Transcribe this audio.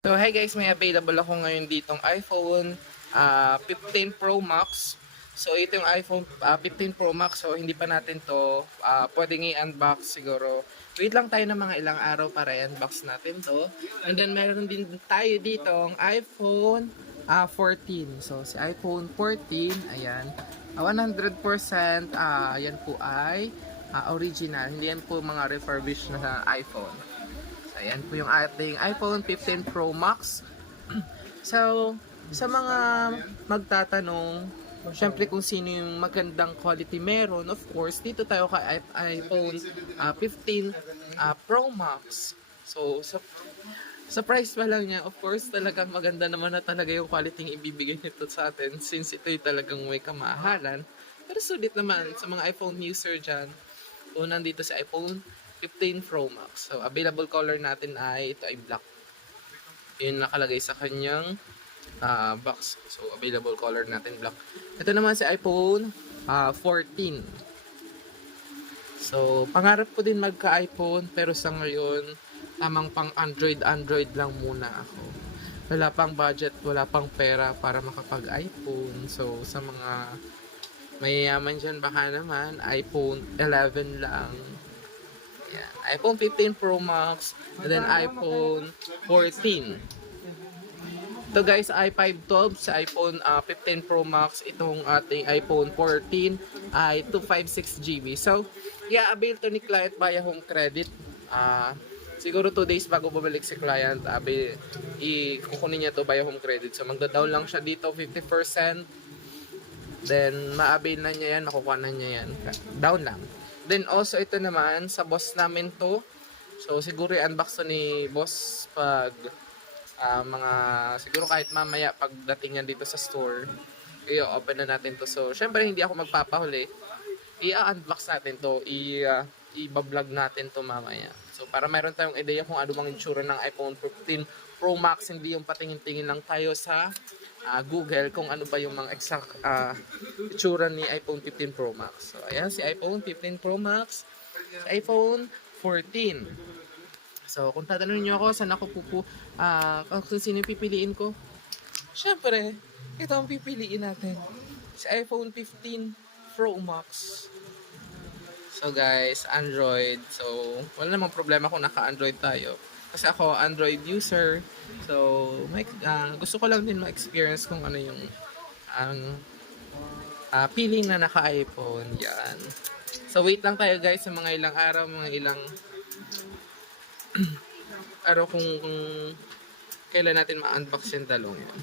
So hi guys, may available ako ngayon ditong iPhone 15 Pro Max. So ito yung iPhone 15 Pro Max. So hindi pa natin to pwedeng i-unbox siguro. Wait lang tayo ng mga ilang araw para i-unbox natin to. And then meron din tayo ditong iPhone 14. So si iPhone 14, ayan. 100% yan po ay original. Hindi yan po mga refurbished na iPhone. Ayan po yung ating iPhone 15 Pro Max. So, sa mga magtatanong, syempre kung sino yung magandang quality meron, of course, dito tayo kay iPhone 15 Pro Max. So, sa price pa lang niya, of course, talagang maganda naman na talaga yung quality yung ibibigay nito sa atin since ito'y talagang may kamahalan. Pero sulit naman sa mga iPhone user dyan. So, nandito sa iPhone 15 Pro Max. So, available color natin ay ito ay black. Yun nakalagay sa kanyang box. So, available color natin black. Ito naman si iPhone 14. So, pangarap ko din magka-iPhone pero sa ngayon, tamang pang Android lang muna ako. Wala pang budget, wala pang pera para makapag-iPhone. So, sa mga mayayaman dyan, baka naman, iPhone 11 lang. Yan. iPhone 15 Pro Max, and then iPhone 14. Ito guys, i5 12 sa iPhone 15 Pro Max. Itong ating iPhone 14 ay 256 GB. So, avail to ni client via home credit. Siguro 2 days bago bumalik si client, kukunin niya to via home credit. So, magda-down lang siya dito, 50%. Then, ma-avail na niya yan, makukuha na niya yan. Down lang. Then also ito naman sa boss namin to. So siguro i-unbox to ni boss pag siguro kahit mamaya pagdating yan dito sa store. I-open na natin to. So syempre hindi ako magpapahuli. I-unbox natin to. I-vlog natin to mamaya. So para meron tayong ideya kung ano bang itsura ng iPhone 15 Pro Max, hindi yung patingin-tingin lang tayo sa Google kung ano ba yung mga exact itsura ni iPhone 15 Pro Max. So, ayan si iPhone 15 Pro Max, si iPhone 14. So, kung tatanungin niyo ako, saan ako kung sino yung pipiliin ko? Siyempre, ito ang pipiliin natin. Si iPhone 15 Pro Max. So guys, Android. So, wala namang problema kung naka-Android tayo. Kasi ako, Android user. So, gusto ko lang din ma-experience kung ano yung feeling na naka-iPhone. Yan. So, wait lang tayo guys sa mga ilang araw, mga ilang araw kung kailan natin ma-unbox yung talong yan.